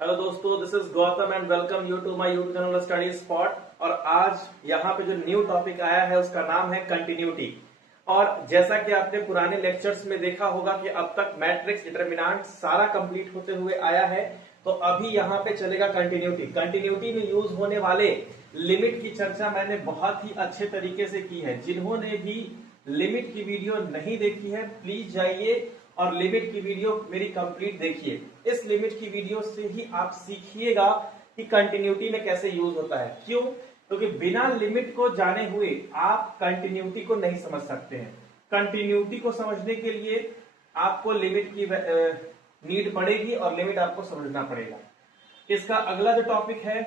Hello दोस्तों, this is Gautam and welcome you to my YouTube channel study spot. और आज यहाँ पे जो न्यू टॉपिक आया है उसका नाम है कंटिन्यूटी। और जैसा कि आपने पुराने लेक्चर्स में देखा होगा कि अब तक मैट्रिक्स डिटरमिनेंट सारा कंप्लीट होते हुए आया है, तो अभी यहाँ पे चलेगा कंटिन्यूटी। कंटिन्यूटी में यूज होने वाले लिमिट की चर्चा मैंने बहुत ही अच्छे तरीके से की है। जिन्होंने भी लिमिट की वीडियो नहीं देखी है प्लीज जाइए और लिमिट की वीडियो मेरी कंप्लीट देखिए। इस लिमिट की वीडियो से ही आप सीखिएगा कि कंटिन्यूटी में कैसे यूज होता है। क्यों? क्योंकि बिना लिमिट को जाने हुए आप कंटिन्यूटी को नहीं समझ सकते हैं। कंटिन्यूटी को समझने के लिए आपको लिमिट की नीड पड़ेगी और लिमिट आपको समझना पड़ेगा। इसका अगला जो टॉपिक है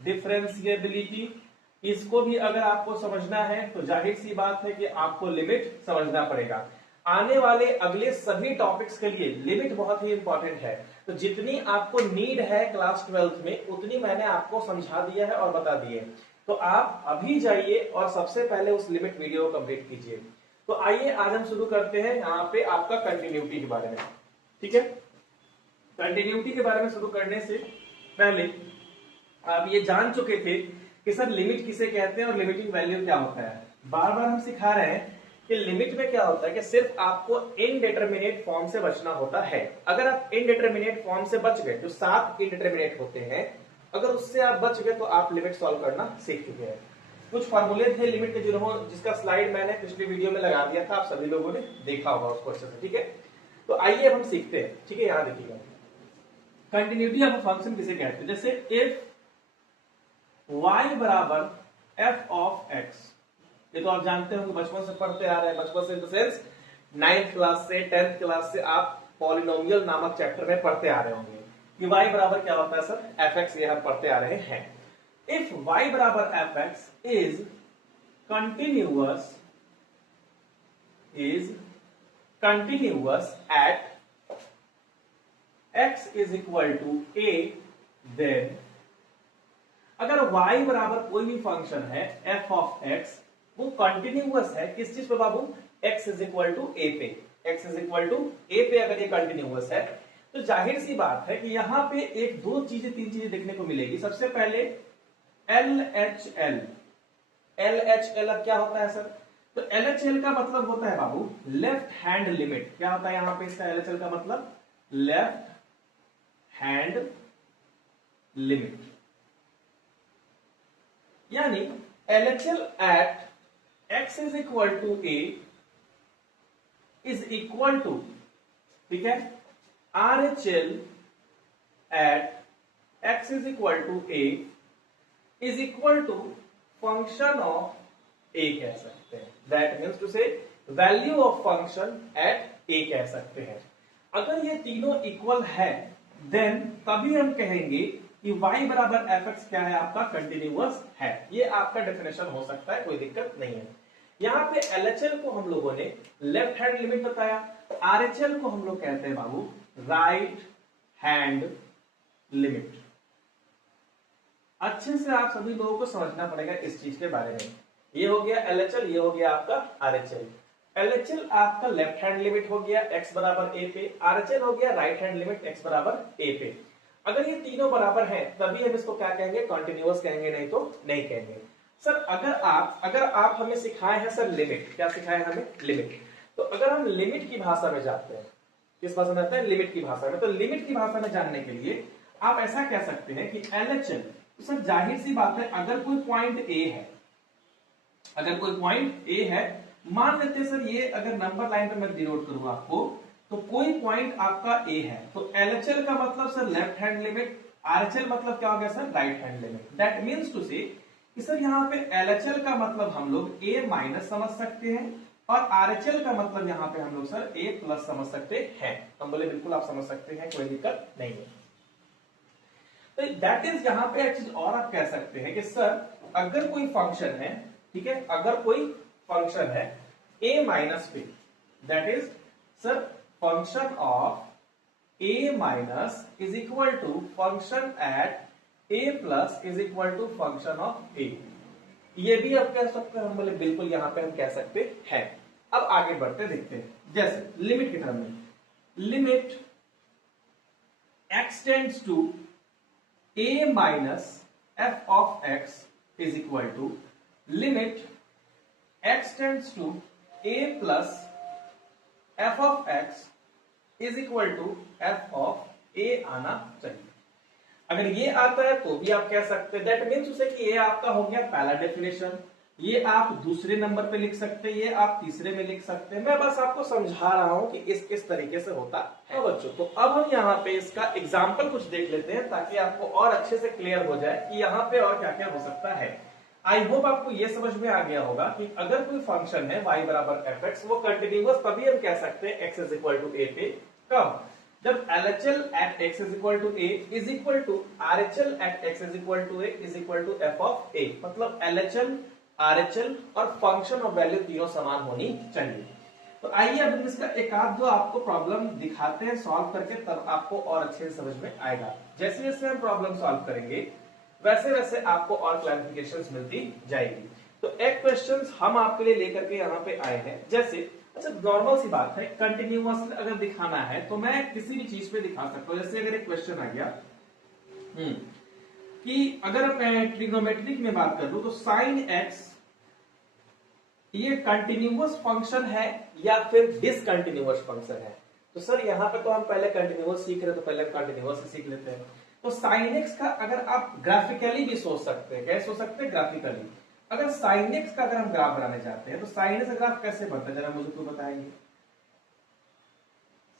डिफरेंशिएबिलिटी, इसको भी अगर आपको समझना है तो जाहिर सी बात है कि आपको लिमिट समझना पड़ेगा। आने वाले अगले सभी टॉपिक्स के लिए लिमिट बहुत ही इंपॉर्टेंट है। तो जितनी आपको नीड है क्लास 12th में उतनी मैंने आपको समझा दिया है और बता दिए। तो आप अभी जाइए और सबसे पहले उस लिमिट वीडियो को कंप्लीट कीजिए। तो आइए आज हम शुरू करते हैं यहाँ पे आपका कंटिन्यूटी के बारे में। ठीक है, कंटिन्यूटी के बारे में शुरू करने से पहले आप ये जान चुके थे कि सर लिमिट किसे कहते हैं और लिमिटिंग वैल्यू क्या होता है। बार बार हम सिखा रहे हैं कि लिमिट में क्या होता है कि सिर्फ आपको इनडिटरमिनेट फॉर्म से बचना होता है। अगर आप इनडिटरमिनेट फॉर्म से बच गए, जो 7 इनडिटरमिनेट होते हैं, अगर उससे आप बच गए तो आप लिमिट सॉल्व करना सीख चुके हैं। कुछ फॉर्मूले थे लिमिट के जिसका स्लाइड मैंने पिछली वीडियो में लगा दिया था, आप सभी लोगों ने देखा होगा उसको अच्छे से। ठीक है, तो आइए अब हम सीखते हैं। ठीक है, यहां देखिएगा कंटिन्यूटी ऑफ फंक्शन किसे कहते हैं। जैसे इफ y बराबर f ऑफ x, ये तो आप जानते हो कि बचपन से पढ़ते आ रहे हैं। बचपन से in the sense 9th class से 10th क्लास से आप पॉलिनोमियल नामक चैप्टर में पढ़ते आ रहे होंगे कि y बराबर क्या होता है सर, fx, ये हम पढ़ते आ रहे हैं। इफ y बराबर fx is continuous at x is equal to a, then अगर y बराबर कोई भी फंक्शन है f ऑफ x, वो कंटिन्यूअस है किस चीज पे बाबू, x is equal to a पे। x is equal to a पे अगर ये कंटिन्यूअस है तो जाहिर सी बात है कि यहां पे एक दो चीजें तीन चीजें देखने को मिलेगी। सबसे पहले LHL। LHL अब क्या होता है सर, तो LHL का मतलब होता है बाबू लेफ्ट हैंड लिमिट। क्या होता है यहां पे इसका LHL का मतलब, लेफ्ट हैंड लिमिट। यानी LHL eight x is equal to a is equal to, ठीक है, RHL at x is equal to a is equal to function of a कह सकते हैं। That means to say value of function at a कह सकते हैं। अगर ये तीनों इक्वल है देन तभी हम कहेंगे कि y बराबर fx क्या है, आपका कंटिन्यूअस है। ये आपका डेफिनेशन हो सकता है, कोई दिक्कत नहीं है। यहाँ पे LHL को हम लोगों ने लेफ्ट हैंड लिमिट बताया, RHL को हम लोग कहते हैं बाबू राइट हैंड लिमिट। अच्छे से आप सभी लोगों को समझना पड़ेगा इस चीज के बारे में। ये हो गया LHL, ये हो गया आपका RHL। LHL आपका लेफ्ट हैंड लिमिट हो गया x बराबर a पे, RHL हो गया राइट हैंड लिमिट x बराबर a पे। अगर ये तीनों बराबर हैं तभी हम इसको क्या कहेंगे, कंटिन्यूअस कहेंगे, नहीं तो नहीं कहेंगे। सर अगर आप हमें सिखाए हैं सर लिमिट, क्या सिखाए हैं हमें, लिमिट। तो अगर हम लिमिट की भाषा में जाते हैं, किस भाषा में जाते हैं, लिमिट की भाषा में, तो लिमिट की भाषा में जानने के लिए आप ऐसा कह सकते हैं कि LHL, तो सर जाहिर सी बात है अगर कोई पॉइंट A है, अगर कोई पॉइंट A है, मान लेते हैं सर ये अगर नंबर लाइन पे मैं डिनोट करूं आपको, तो कोई पॉइंट आपका A है, तो LHL का मतलब sir left hand limit, RHL मतलब क्या हो गया sir, right hand limit. That means to say कि सर यहाँ पे LHL का मतलब हम लोग A माइनस समझ सकते हैं और RHL का मतलब यहाँ पे हम लोग सर A प्लस समझ सकते हैं। हम बोले बिल्कुल आप समझ सकते हैं, कोई दिक्कत नहीं है। तो दैट इज यहाँ पे एक चीज और आप कह सकते हैं कि सर अगर कोई फंक्शन है, ठीक है, अगर कोई फंक्शन है a माइनस पे, that is sir function of a minus is equal to function at a plus is equal to function of a। ये भी आप कह सकते हैं, हम बोले बिल्कुल यहां पे हम कह सकते हैं। अब आगे बढ़ते देखते हैं, जैसे लिमिट की टर्म में, limit x tends to a minus f of x is equal to limit x tends to a plus f of x is equal to f of a आना चाहिए। अगर ये आता है तो भी आप कह सकते हैं, दैट मीन्स उसे कि ये आपका हो गया पहला डेफिनेशन, ये आप दूसरे नंबर पे लिख सकते हैं, ये आप तीसरे में लिख सकते हैं। मैं बस आपको समझा रहा हूं कि इस किस तरीके से होता है बच्चों। तो अब हम यहाँ पे इसका एग्जाम्पल कुछ देख लेते हैं ताकि आपको और अच्छे से क्लियर हो जाए कि यहाँ पे और क्या क्या हो सकता है। आई होप आपको ये समझ में आ गया होगा कि अगर कोई फंक्शन है y बराबर एफ एक्स, वो कंटिन्यूअस तभी हम कह सकते हैं x is equal to a पे। कब? जब LHL at x is equal to a is equal to RHL at x is equal to a is equal to f of a। मतलब LHL, RHL और फंक्शन ऑफ वैल्यू तीनों समान होनी चाहिए। तो आइए अब हम इसका एक आध दो आपको प्रॉब्लम दिखाते हैं सॉल्व करके, तब आपको और अच्छे से समझ में आएगा। जैसे जैसे हम प्रॉब्लम सॉल्व करेंगे वैसे वैसे आपको और क्लैरिफिकेशंस मिलती जाएगी। तो एक क्वेश्चन हम आपके लिए लेकर के यहाँ पे आए हैं। जैसे अच्छा नॉर्मल सी बात है, कंटिन्यूअस अगर दिखाना है तो मैं किसी भी चीज पे दिखा सकता हूं। जैसे अगर एक क्वेश्चन आ गया कि अगर मैं ट्रिग्नोमेट्रिक में बात कर लूं तो साइन एक्स ये कंटिन्यूअस फंक्शन है या फिर डिसकंटिन्यूअस फंक्शन है। तो सर यहाँ पे तो हम पहले कंटिन्यूअस सीख रहे, तो पहले हम कंटिन्यूअस सीख लेते हैं। तो साइन एक्स का अगर आप ग्राफिकली भी सोच सकते हैं, कैसे सोच सकते हैं? ग्राफिकली। अगर साइन एक्स का अगर हम ग्राफ बनाने चाहते हैं तो साइन एक्स का ग्राफ कैसे बनता है, जरा मुझे तो बताएंगे।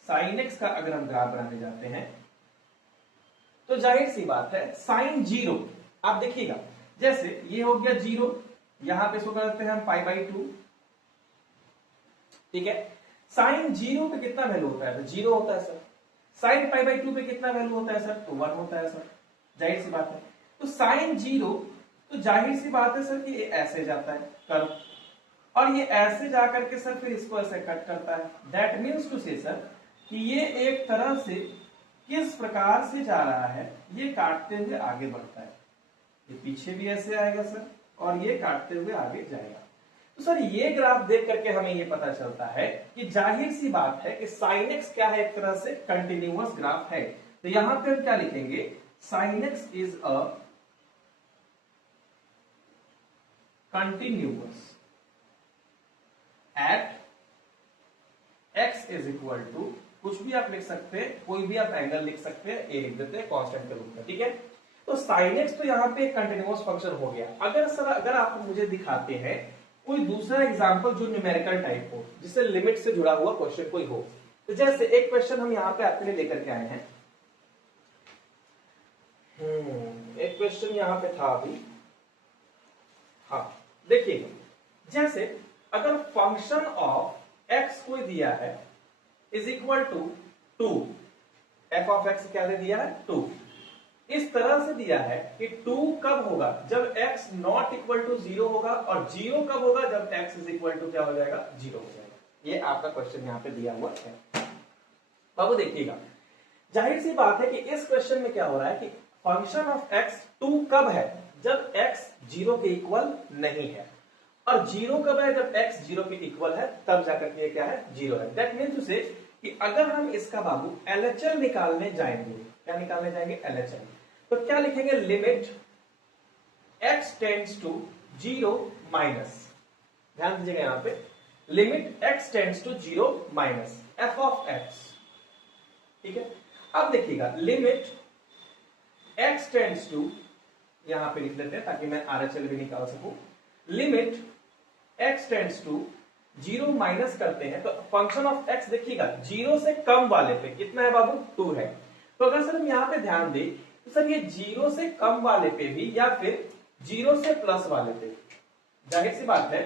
साइन एक्स का अगर हम ग्राफ बनाने जाते हैं तो जाहिर सी बात है साइन जीरो, आप देखिएगा जैसे ये हो गया जीरो, यहां पे इसको करते हैं हम पाई बाई 2, ठीक है। साइन जीरो पे कितना वैल्यू होता है? तो जीरो होता है सर। साइन पाई बाई 2 पे कितना वैल्यू होता है सर? तो 1 होता है सर। जाहिर सी बात है। तो साइन जीरो, तो जाहिर सी बात है सर कि ये ऐसे जाता है कर्व, और ये ऐसे जाकर के सर फिर इसको ऐसे कट करता है। दैट मीन्स टू से सर कि ये एक तरह से किस प्रकार से जा रहा है, ये काटते हुए आगे बढ़ता है। ये पीछे भी ऐसे आएगा सर और ये काटते हुए आगे जाएगा। तो सर ये ग्राफ देख करके हमें ये पता चलता है कि जाहिर सी बात है कि साइन एक्स क्या है, एक तरह से कंटिन्यूअस ग्राफ है। तो यहां पे हम क्या लिखेंगे? Sine x is a continuous at x is equal to, कुछ भी आप लिख सकते हैं, कोई भी आप एंगल लिख सकते हैं, ए लिख देते हैं कांस्टेंट के रूप में, ठीक है। तो sin x तो यहाँ पे कंटिन्यूअस फंक्शन हो गया। अगर आप मुझे दिखाते हैं कोई दूसरा एग्जांपल जो न्यूमेरिकल टाइप हो, जिससे लिमिट से जुड़ा हुआ क्वेश्चन कोई हो, तो जैसे एक क्वेश्चन हम यहाँ पे आपके लिए लेकर के आए हैं। एक क्वेश्चन यहाँ पे था अभी, हाँ देखिए, जैसे अगर फंक्शन ऑफ x कोई दिया है is equal to 2, f of x क्या दे दिया है? 2। इस तरह से दिया है कि 2 कब होगा? जब x नॉट इक्वल टू 0 होगा, और 0 कब होगा? जब x इज इक्वल टू क्या हो जाएगा? 0 हो जाएगा। ये आपका क्वेश्चन यहाँ पे दिया हुआ है। बाबू देखिएगा, जाहिर सी बात है कि इस क्वेश्चन में क्या हो रहा है कि फंक्शन ऑफ x 2 कब है? जब x 0 के इक्वल नहीं है। और 0 कब है? जब x 0 के इक्वल है, तब जाकर के क्या है? 0 है। दैट मीन्स टू से कि अगर हम इसका बाबू LHL निकालने जाएंगे, क्या निकालने जाएंगे? LHL। तो क्या लिखेंगे? Limit x tends to 0 minus, ध्यान दीजिएगा यहां पे, limit x tends to 0 minus f of x, ठीक है। अब देखिएगा लिमिट x टेंड्स टू, यहां पे लिख देते हैं ताकि मैं RHL भी निकाल सकूं। Limit x tends to 0 minus करते हैं, तो फंक्शन ऑफ x देखिएगा 0 से कम वाले पे कितना है बाबू? 2 है। तो अगर सर हम यहां पे ध्यान दें तो सर ये 0 से कम वाले पे भी या फिर 0 से प्लस वाले पे, जाहिर सी बात है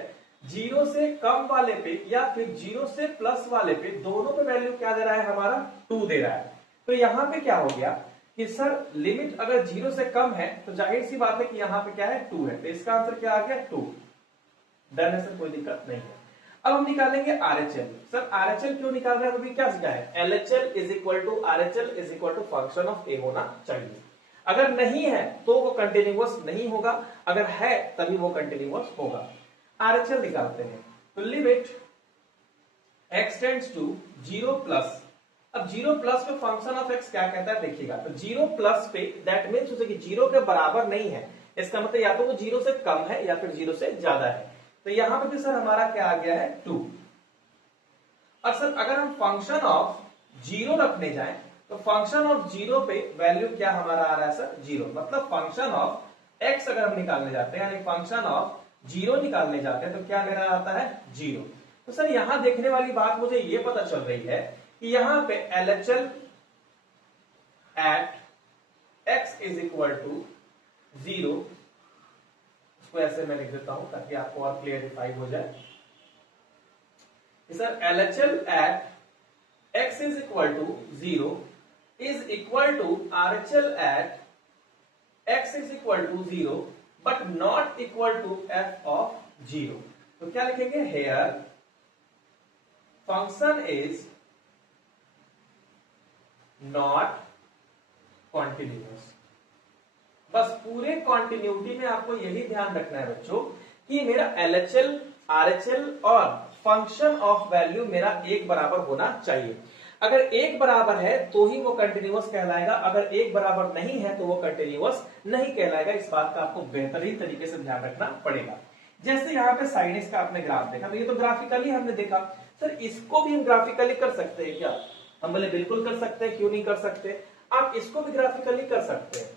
0 से कम वाले पे या फिर 0 से प्लस वाले पे, दोनों पे वैल्यू क्या दे रहा है? हमारा 2 दे रहा है। तो यहां पे क्या हो गया कि सर लिमिट अगर 0 से कम है तो जाहिर सी बात है कि यहां पे क्या है? 2 है। तो इसका आंसर क्या आ गया? 2। डन है सर, कोई दिक्कत नहीं है। अब हम निकालेंगे RHL। सर RHL क्यों निकाल रहे हैं? अभी क्या सीखा है? LHL is equal to RHL is equal to function of a होना चाहिए। अगर नहीं है तो वो कंटिन्यूअस नहीं होगा, अगर है तभी वो कंटिन्यूअस होगा। RHL निकालते हैं, तो limit x tends to 0 plus, अब 0+ पे फंक्शन ऑफ x क्या कहता है देखिएगा, तो 0+ पे दैट मीन्स उसे कि 0 के बराबर नहीं है, इसका मतलब या तो वो 0 से कम है या फिर 0 से ज्यादा है। तो यहां पे भी सर हमारा क्या आ गया है 2। और सर अगर हम फंक्शन ऑफ 0 रखने जाएं तो फंक्शन ऑफ 0 पे वैल्यू क्या हमारा आ रहा है सर 0, मतलब फंक्शन ऑफ x अगर हम निकालने जाते हैं यानी फंक्शन ऑफ 0 निकालने जाते हैं तो क्या मेरा आता है 0। तो सर यहां देखने वाली बात मुझे ये पता चल रही है कि यहां पे LHL eight x is equal to 0, इसको ऐसे मैं लिख देता हूं ताकि आपको और क्लियरिफाई हो जाए। Sir LHL eight x is equal to 0 is equal to RHL at x is equal to 0 but not equal to f of 0। तो क्या लिखेंगे, here function is not continuous। बस पूरे कॉन्टिन्यूटी में आपको यही ध्यान रखना है बच्चों कि मेरा LHL RHL और फंक्शन ऑफ वैल्यू मेरा एक बराबर होना चाहिए। अगर एक बराबर है तो ही वो कंटिन्यूअस कहलाएगा, अगर एक बराबर नहीं है तो वो कंटिन्यूअस नहीं कहलाएगा। इस बात का आपको बेहतरीन तरीके से ध्यान रखना पड़ेगा। जैसे यहाँ पे साइन एक्स का आपने ग्राफ देखा, ये तो ग्राफिकली हमने देखा, सर इसको भी हम ग्राफिकली कर सकते हैं क्या? हम बोले बिल्कुल कर सकते हैं, क्यों नहीं कर सकते? आप इसको भी ग्राफिकली कर सकते हैं,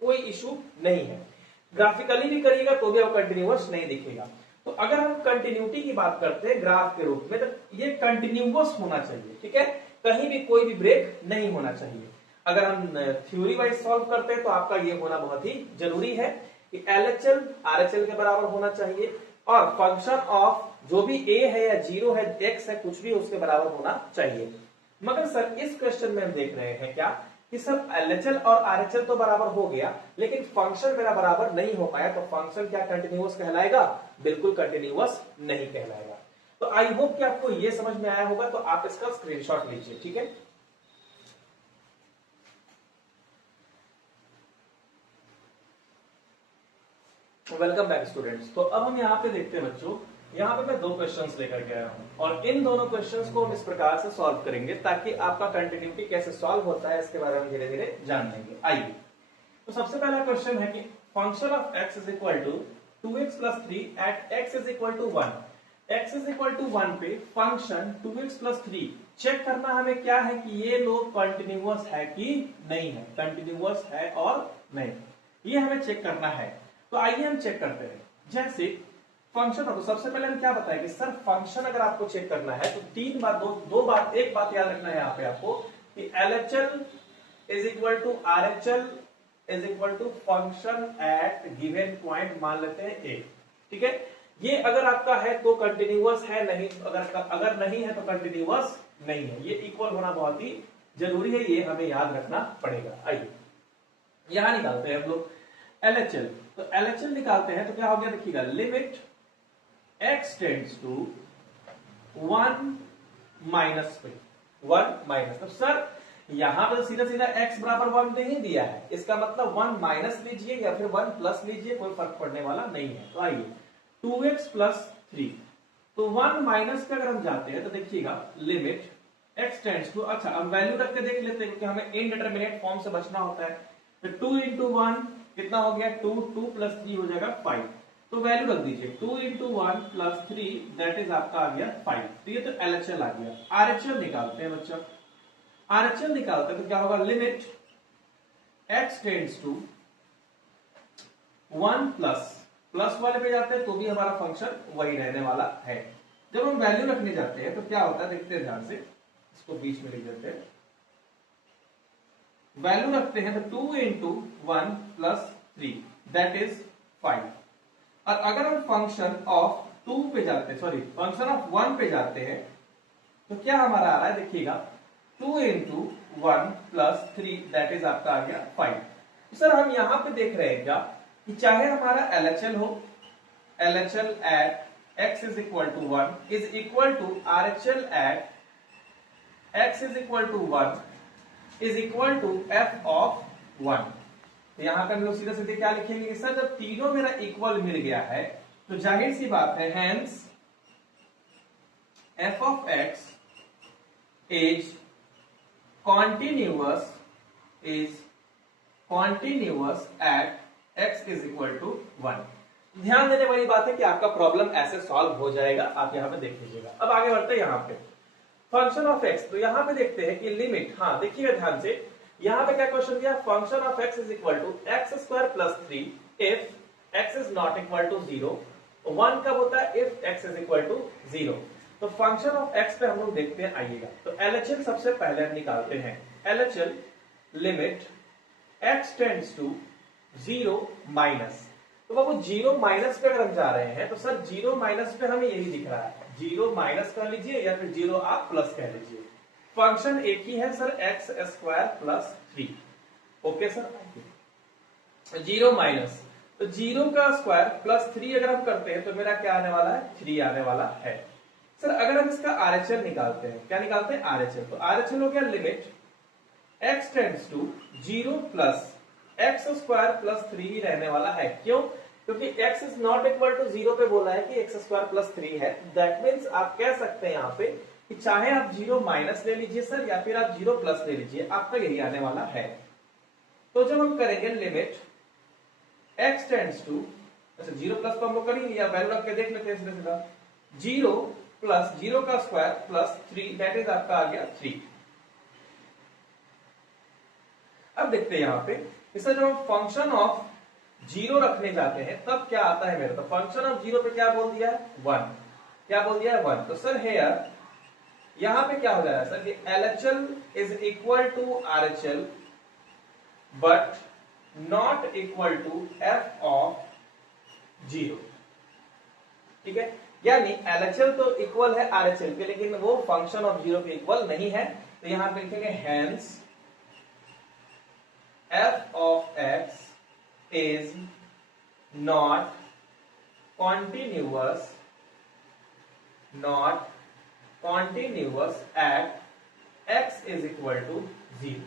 कोई इशू नहीं है। ग्राफिकली भी करिएगा तो भी वो कंटिन्यूअस नहीं दिखेगा। तो अगर हम कंटिन्यूटी की बात करते हैं ग्राफ के रूप में तो ये कंटिन्यूअस होना चाहिए, ठीक है, कहीं भी कोई भी ब्रेक नहीं होना चाहिए। अगर हम थ्योरी वाइज सॉल्व करते हैं तो आपका ये होना बहुत ही जरूरी है कि LHL RHL के बराबर होना चाहिए और फंक्शन ऑफ जो भी a है या 0 है x है कुछ भी उसके बराबर होना चाहिए। मगर सर इस क्वेश्चन में हम देख रहे हैं क्या कि सर LHL और RHL तो बराबर हो गया लेकिन फंक्शन मेरा बराबर नहीं हो पाया, तो फंक्शन क्या कंटिन्यूअस कहलाएगा? बिल्कुल कंटिन्यूअस नहीं कहलाएगा। तो आई होप कि आपको ये समझ में आया होगा, तो आप इसका स्क्रीनशॉट लीजिए, ठीक है। Welcome back students. तो अब हम यहाँ पे देखते हैं बच्चों, यहाँ पे मैं दो क्वेश्चंस लेकर के आया हूँ और इन दोनों क्वेश्चंस को हम इस प्रकार से सॉल्व करेंगे ताकि आपका कंटिन्यूटी कैसे सॉल्व होता है इसके बारे में धीरे धीरे जान लेंगे। आइए, तो सबसे पहला क्वेश्चन है कि function of x is equal to 2x plus 3 at x is equal to 1। x is equal to 1 पे फंक्शन 2x प्लस 3 चेक करना हमें क्या है कि ये लोग कंटिन्यूअस है कि नहीं है, कंटिन्यूअस है और नहीं, ये हमें चेक करना है। तो आइए हम चेक करते हैं। जैसे फंक्शन हो तो सबसे पहले हम क्या बताएं कि सर फंक्शन अगर आपको चेक करना है तो तीन बात दो बात, एक बात याद रखना है यहाँ पे आपको कि LHL is equal to RHL is equal to function at given point मान लेते हैं a, ठीक है। ये अगर आपका है तो कंटिन्यूअस है, नहीं अगर नहीं है तो कंटिन्यूअस नहीं है। ये इक्वल होना बहुत ही जरूरी है, ये हमें याद रखना पड़ेगा। आइए यहां निकालते हैं हम लोग LHL। तो LHL निकालते हैं तो क्या हो गया देखिएगा, limit x tends to 1 minus 1 minus. तो सर यहां पर सीधा सीधा x बराबर 1 नहीं दिया है, इसका मतलब 1 माइनस लीजिए या फिर 1 प्लस लीजिए, कोई फर्क पड़ने वाला नहीं है। तो आइए 2x प्लस 3, तो 1 माइनस पे अगर हम जाते हैं तो देखिएगा लिमिट x टेंड्स टू, अच्छा हम वैल्यू रख के देख लेते हैं क्योंकि हमें इनडिटरमिनेट फॉर्म से बचना होता है। तो 2 इंटू 1 कितना हो गया 2, 2 प्लस 3 हो जाएगा 5। तो वैल्यू रख दीजिए 2 इंटू 1 प्लस 3 दैट इज आपका आ गया 5। तो ये तो LHL आ गया। RHL निकालते हैं बच्चा, RHL निकालते हैं तो क्या होगा, limit x tends to 1 plus वाले पे जाते हैं तो भी हमारा फंक्शन वही रहने वाला है। जब हम वैल्यू रखने जाते हैं तो क्या होता है देखते हैं ध्यान से, इसको बीच में लिख देते हैं। वैल्यू रखते हैं तो 2 इंटू 1 प्लस 3 दैट इज 5। और अगर हम फंक्शन ऑफ 2 पे जाते हैं, सॉरी फंक्शन ऑफ 1 पे जाते हैं तो क्या हमारा आ रहा है देखिएगा 2 इंटू 1 प्लस 3 दैट इज आपका आ गया 5। तो सर हम यहां पे देख रहे हैं क्या कि चाहे हमारा LHL हो, LHL eight x is equal to 1 is equal to RHL at x is equal to 1 is equal to f of 1। तो यहां पे हम लोग सीधा सीधे क्या लिखेंगे कि सर जब तीनों मेरा इक्वल मिल गया है तो जाहिर सी बात है hence f of x is continuous is continuous at x is equal to 1। ध्यान देने वाली बात है कि आपका प्रॉब्लम ऐसे सॉल्व हो जाएगा। आप यहां पे देख लीजिएगा। अब आगे बढ़ते हैं यहां पे फंक्शन ऑफ x। तो यहां पे देखते हैं कि लिमिट, हाँ देखिएगा ध्यान से, यहां पे क्या क्वेश्चन दिया, function of x is equal to x square plus 3 if x is not equal to 0। 1 कब होता है, if x is equal to 0। तो फंक्शन ऑफ x पे हम लोग देखते हैं, आइएगा। तो LHL सबसे पहले हम निकालते हैं। LHL limit x tends to 0 minus. तो बाबू 0 माइनस पे अगर हम जा रहे हैं तो सर 0 माइनस पे हमें यही दिख रहा है, 0 माइनस कर लीजिए या फिर 0 आप प्लस कह लीजिए। फंक्शन एक ही है sir, x square plus 3। Okay sir, 0 minus, तो 0 का स्क्वायर प्लस 3 अगर हम करते हैं तो मेरा क्या आने वाला है, 3 आने वाला है। सर अगर हम इसका RHL निकालते हैं, क्या निकालते हैं, RHL। तो RHL हो गया limit x tends to 0 plus x square plus 3 ही रहने वाला है। क्यों, क्योंकि x is not equal to 0 पे बोला है कि एक्स स्क्वायर प्लस 3 है। दैट मीन्स आप कह सकते हैं यहाँ पे कि चाहे आप 0 माइनस ले लीजिए सर या फिर आप 0 प्लस ले लीजिए, आपका यही आने वाला है। तो जब हम करेंगे लिमिट x टेंड्स टू, अच्छा 0 प्लस तो हम लोग कर ही लिया, वैल्यू रख के देख लेते हैं सीधा सीधा, 0 प्लस 0 का स्क्वायर प्लस 3, दैट इज आपका आ गया 3। अब देखते हैं यहाँ पे, इसका जब हम फंक्शन ऑफ 0 रखने जाते हैं तब क्या आता है मेरा, तो फंक्शन ऑफ 0 पे क्या बोल दिया है, 1। क्या बोल दिया है, 1। तो सर हेयर यहां पे क्या हो जा रहा है सर कि LHL is equal to RHL but not equal to f of 0। ठीक है, यानी LHL तो इक्वल है RHL के, लेकिन वो फंक्शन ऑफ 0 के इक्वल नहीं है। तो यहां पे लिखेंगे hence f of x is not continuous at x is equal to 0।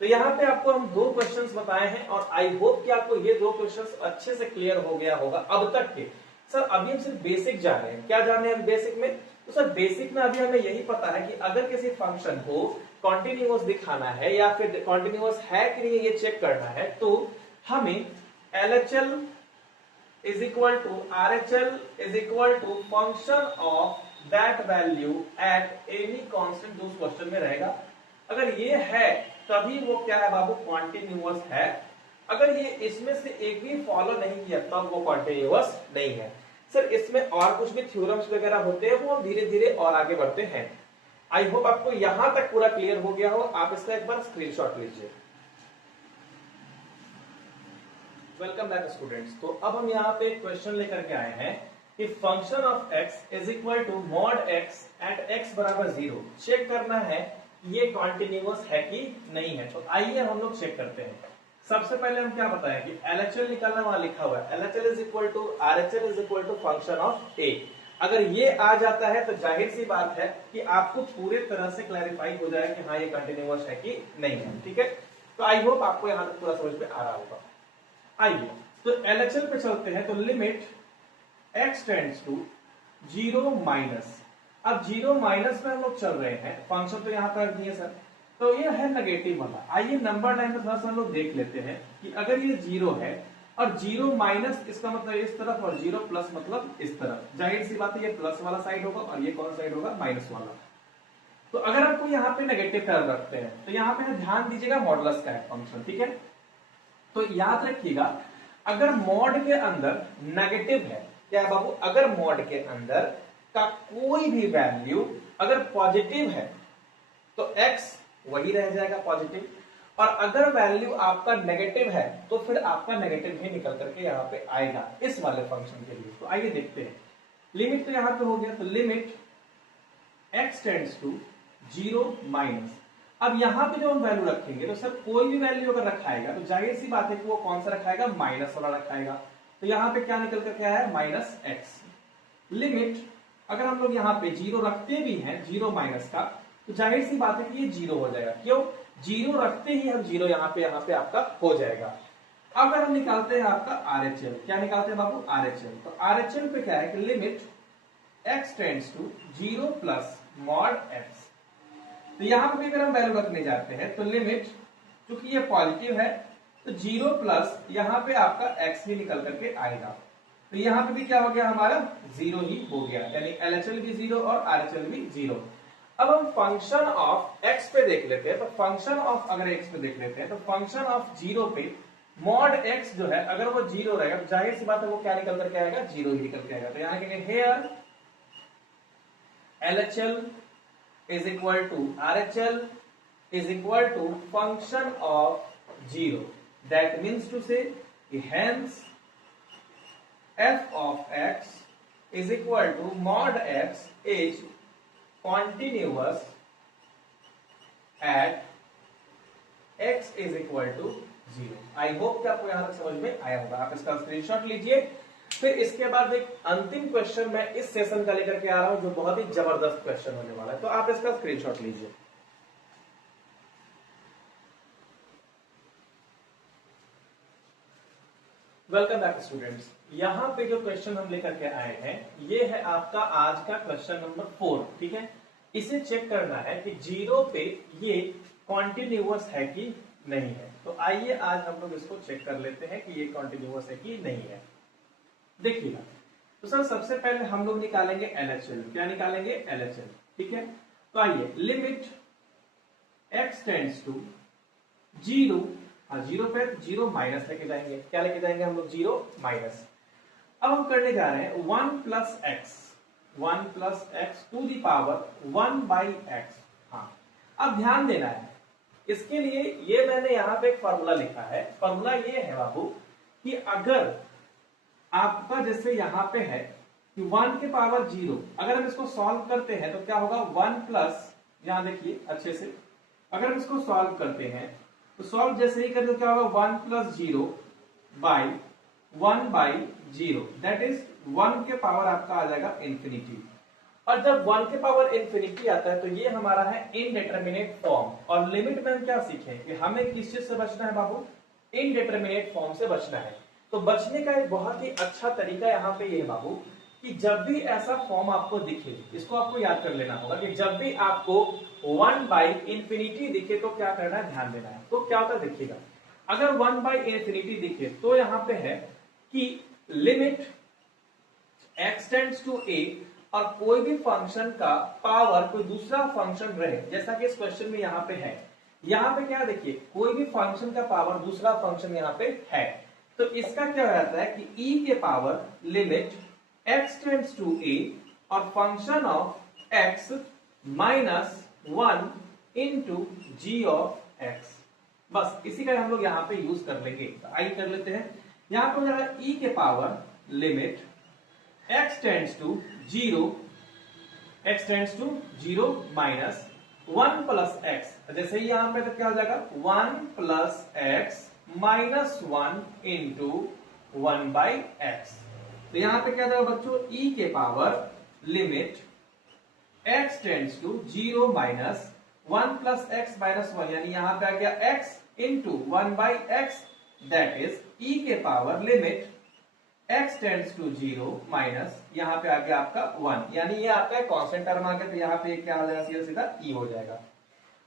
तो यहां पे आपको हम 2 क्वेश्चंस बताए हैं और आई होप कि आपको ये 2 क्वेश्चंस अच्छे से क्लियर हो गया होगा अब तक के। सर अभी हम सिर्फ बेसिक जान रहे हैं, क्या जान रहे हैं हम बेसिक में, तो सर बेसिक में अभी हमें यही पता है कि अगर किसी फंक्शन को कॉन्टिन्यूअस दिखाना है या फिर कॉन्टिन्यूअस है कि नहीं ये चेक करना है, तो हमें LHL is equal to RHL is equal to function of that value at any constant जो उस क्वेश्चन में रहेगा। अगर ये है तभी वो क्या है बाबू, कॉन्टिन्यूअस है। अगर ये इसमें से एक भी फॉलो नहीं किया तब वो कॉन्टिन्यूअस नहीं है। सर इसमें और कुछ भी थ्योरम्स वगैरह होते हैं, वो हम धीरे धीरे और आगे बढ़ते हैं। आई होप आपको यहां तक पूरा क्लियर हो गया हो। आप इसका एक बार स्क्रीनशॉट लीजिए। Welcome back students. तो अब हम यहाँ पे क्वेश्चन लेकर के आए हैं कि function of x is equal to mod x at x बराबर 0 चेक करना है ये कॉन्टिन्यूअस है कि नहीं है। तो आइए हम लोग चेक करते हैं। सबसे पहले हम क्या बताएं कि LHL निकालना, वहां लिखा हुआ है LHL is equal to RHL is equal to function of a। अगर ये आ जाता है तो जाहिर सी बात है कि आपको पूरी तरह से क्लैरिफाई हो जाएगा कि हाँ ये कंटिन्यूअस है कि नहीं है। ठीक है, तो आई होप आपको यहां तक पूरा समझ में आ रहा होगा। आइए तो LHL पे चलते हैं। तो limit x tends to 0 minus, अब 0 माइनस में हम लोग चल रहे हैं, फंक्शन तो यहां पर दिए सर, तो ये है नेगेटिव वाला। आइए नंबर लाइन में थोड़ा सा हम लोग देख लेते हैं कि अगर ये 0 है और 0 माइनस इसका मतलब इस तरफ और 0 प्लस मतलब इस तरफ, जाहिर सी बात है ये प्लस वाला साइड होगा और ये कौन साइड होगा, माइनस वाला। तो अगर आपको यहाँ पे नेगेटिव टर्म रखते हैं तो यहाँ पे ध्यान दीजिएगा मॉडुलस का है फंक्शन। ठीक है, तो याद रखिएगा अगर मॉड के अंदर नेगेटिव है, क्या है बाबू, अगर मॉड के अंदर का कोई भी वैल्यू अगर पॉजिटिव है तो x वही रह जाएगा पॉजिटिव, और अगर वैल्यू आपका नेगेटिव है तो फिर आपका नेगेटिव ही निकल करके यहाँ पे आएगा इस वाले फंक्शन के लिए। तो आइए देखते हैं। लिमिट तो यहाँ पे हो गया, तो limit x tends to 0 minus. अब यहाँ पे जो हम वैल्यू रखेंगे तो सर कोई भी वैल्यू अगर रखाएगा तो जाहिर सी बात है कि वो कौन सा रखाएगा, माइनस वाला रखाएगा। तो यहाँ पे क्या निकल करके आया है, माइनस x। लिमिट अगर हम लोग यहाँ पे 0 रखते भी हैं, 0 माइनस का, तो जाहिर सी बात है कि ये 0 हो जाएगा। क्यों, 0 रखते ही हम 0 यहाँ पे आपका हो जाएगा। अगर हम निकालते हैं आपका RHL, क्या निकालते हैं बाबू, RHL। तो RHL पे क्या है कि limit x tends to 0 plus mod x। तो यहाँ पे भी अगर हम वैल्यू रखने जाते हैं तो लिमिट, चूंकि ये पॉजिटिव है तो 0 प्लस यहाँ पे आपका x ही निकल करके आएगा। तो यहाँ पे भी क्या हो गया हमारा 0 ही हो गया, यानी LHL भी 0 और RHL भी 0। अब हम फंक्शन ऑफ x पे देख लेते हैं। तो फंक्शन ऑफ अगर x पे देख लेते हैं तो फंक्शन ऑफ 0 पे मॉड x जो है अगर वो 0 रहेगा तो जाहिर सी बात है वो क्या निकल करके आएगा, 0 ही निकल के आएगा। तो यहाँ कहेंगे hair LHL is equal to RHL is equal to function of 0. That means to say hence f of x is equal to mod x is continuous at x is equal to 0। I hope कि आपको यहां तक समझ में आया होगा। आप इसका स्क्रीनशॉट लीजिए। फिर इसके बाद एक अंतिम क्वेश्चन मैं इस सेशन का लेकर के आ रहा हूं जो बहुत ही जबरदस्त क्वेश्चन होने वाला है, तो आप इसका स्क्रीनशॉट लीजिए। Welcome back students. यहां पे जो क्वेश्चन हम लेकर के आए हैं ये है आपका आज का क्वेश्चन नंबर 4। ठीक है, इसे चेक करना है कि 0 पे ये कॉन्टिन्यूअस है कि नहीं है। तो आइए आज हम लोग इसको चेक कर लेते हैं कि ये कॉन्टिन्यूअस है कि नहीं है। देखिएगा, तो सर सबसे पहले हम लोग निकालेंगे LHL। क्या निकालेंगे? LHL। ठीक है, तो आइए लिमिट x टेंड्स टू 0, 0 पे 0 माइनस लेके जाएंगे। क्या लेके जाएंगे हम लोग? 0 माइनस। अब हम करने जा रहे हैं 1 plus x to the power 1 by x. हाँ, अब ध्यान देना है, इसके लिए ये मैंने यहां पे एक फॉर्मूला लिखा है। फॉर्मूला ये है बाबू कि अगर आपका जैसे यहां पे है कि 1 के पावर 0, अगर हम इसको सॉल्व करते हैं तो क्या होगा 1 प्लस, यहां देखिए अच्छे से, अगर हम इसको सॉल्व करते हैं तो सॉल्व जैसे ही करें तो क्या होगा 1 plus 0 by 1 by 0, that is 1 के पावर आपका आ जाएगा इंफिनिटी। और जब 1 के पावर इंफिनिटी आता है तो ये हमारा है इनडिटरमिनेट फॉर्म। और लिमिट में हम क्या सीखे कि हमें किस चीज से बचना है बाबू? इनडिटरमिनेट फॉर्म से बचना है। तो बचने का एक बहुत ही अच्छा तरीका यहाँ पे ये है बाबू कि जब भी ऐसा फॉर्म आपको दिखे, इसको आपको याद कर लेना होगा कि जब भी आपको 1 बाई इंफिनिटी दिखे तो क्या करना है, ध्यान देना है। तो क्या होता है देखिएगा, अगर 1 बाई इंफिनिटी दिखे तो यहाँ पे है कि limit x tends to a और कोई भी फंक्शन का पावर कोई दूसरा फंक्शन रहे, जैसा कि इस क्वेश्चन में यहाँ पे है। यहाँ पे क्या देखिए, कोई भी फंक्शन का पावर दूसरा फंक्शन यहाँ पे है, तो इसका क्या हो जाता है कि e के power limit x tends to a और function of x minus 1 into g of x। बस इसी का हम लोग यहाँ पे यूज कर लेंगे। तो आइए कर लेते हैं। यहाँ पे हो जाएगा e के power limit x tends to 0 minus 1 plus x। जैसे ही यहां पे तो क्या हो जाएगा 1 plus x minus 1 into 1 by x. तो यहां पे क्या जाएगा बच्चों, e के power limit x tends to 0 minus 1 plus x minus 1, यानी यहां पे आ गया x into 1 by x, that is e के power limit x tends to 0 minus यहां पे आ गया आपका 1, यानी ये आपका कांस्टेंट टर्म आ गया। तो यहां पे क्या आ जाएगा, सीधा e हो जाएगा।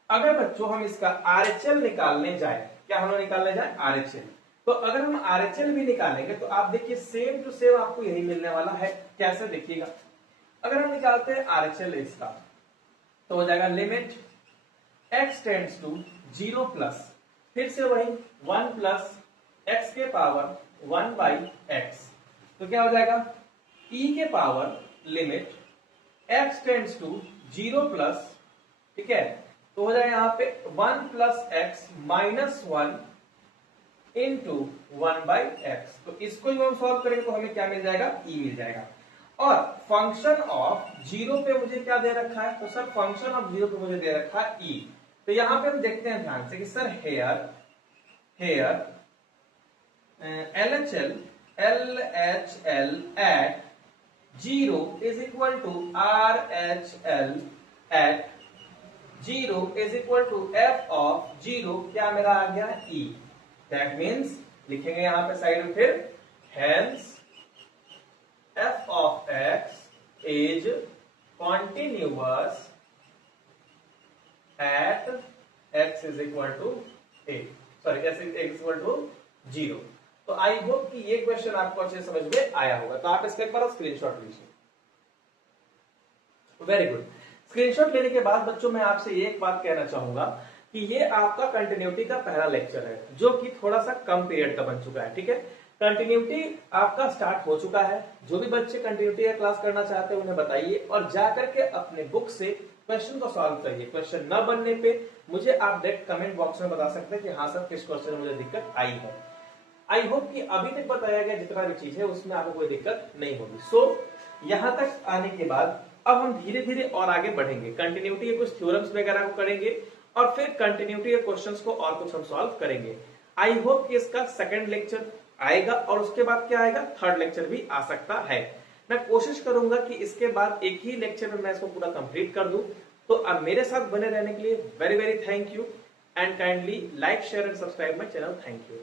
अगर बच्चों हम इसका RHL निकालने जाए, क्या हम लोग निकालने जाए RHL, तो अगर हम RHL भी निकालेंगे तो आप देखिए सेम टू सेम आपको यही मिलने वाला है। कैसे देखिएगा, अगर हम निकालते हैं RHL इसका तो हो जाएगा limit x tends to 0 plus, फिर से वही 1 प्लस x के पावर 1 बाई x। तो क्या हो जाएगा e के power limit x tends to 0 plus, ठीक है, तो हो जाएगा यहाँ पे 1 plus x minus 1 into 1 by x. तो इसको जब हम सॉल्व करेंगे तो हमें क्या मिल जाएगा, e मिल जाएगा। और फंक्शन ऑफ 0 पे मुझे क्या दे रखा है, तो सर फंक्शन ऑफ 0 पे मुझे दे रखा है e। तो यहां पे हम देखते हैं ध्यान से कि sir hair LHL at 0 is equal to RHL at 0 is equal to f of 0, क्या मेरा आ गया e। दैट मीन्स लिखेंगे यहां पे साइड में फिर hence f of x is continuous at x is equal to a, sorry x is equal to 0। तो I hope कि ये क्वेश्चन आपको अच्छे समझ में आया होगा। तो आप इसका एक बार स्क्रीनशॉट लीजिए। Very good. स्क्रीनशॉट लेने के बाद बच्चों मैं आपसे एक बात कहना चाहूंगा कि ये आपका कंटिन्यूटी का पहला लेक्चर है, जो कि थोड़ा सा कम पीरियड का बन चुका है। ठीक है, कंटिन्यूटी आपका स्टार्ट हो चुका है। जो भी बच्चे कंटिन्यूटी का क्लास करना चाहते हैं उन्हें बताइए और जाकर के अपने बुक से क्वेश्चन को सॉल्व करिए। क्वेश्चन न बनने पे मुझे आप डायरेक्ट कमेंट बॉक्स में बता सकते हैं कि हाँ सर किस क्वेश्चन में मुझे दिक्कत आई है। आई होप कि अभी तक बताया गया जितना भी चीज है उसमें आपको कोई दिक्कत नहीं होगी। सो यहां तक आने के बाद अब हम धीरे धीरे और आगे बढ़ेंगे, कंटिन्यूटी के कुछ थ्योरम्स वगैरह को करेंगे और फिर कंटिन्यूटी के क्वेश्चंस को और कुछ हम सॉल्व करेंगे। आई होप कि इसका सेकंड लेक्चर आएगा और उसके बाद क्या आएगा, थर्ड लेक्चर भी आ सकता है। मैं कोशिश करूंगा कि इसके बाद एक ही लेक्चर में मैं इसको पूरा कंप्लीट कर दूं। तो अब मेरे साथ बने रहने के लिए very very thank you and kindly like share and subscribe my channel. Thank you.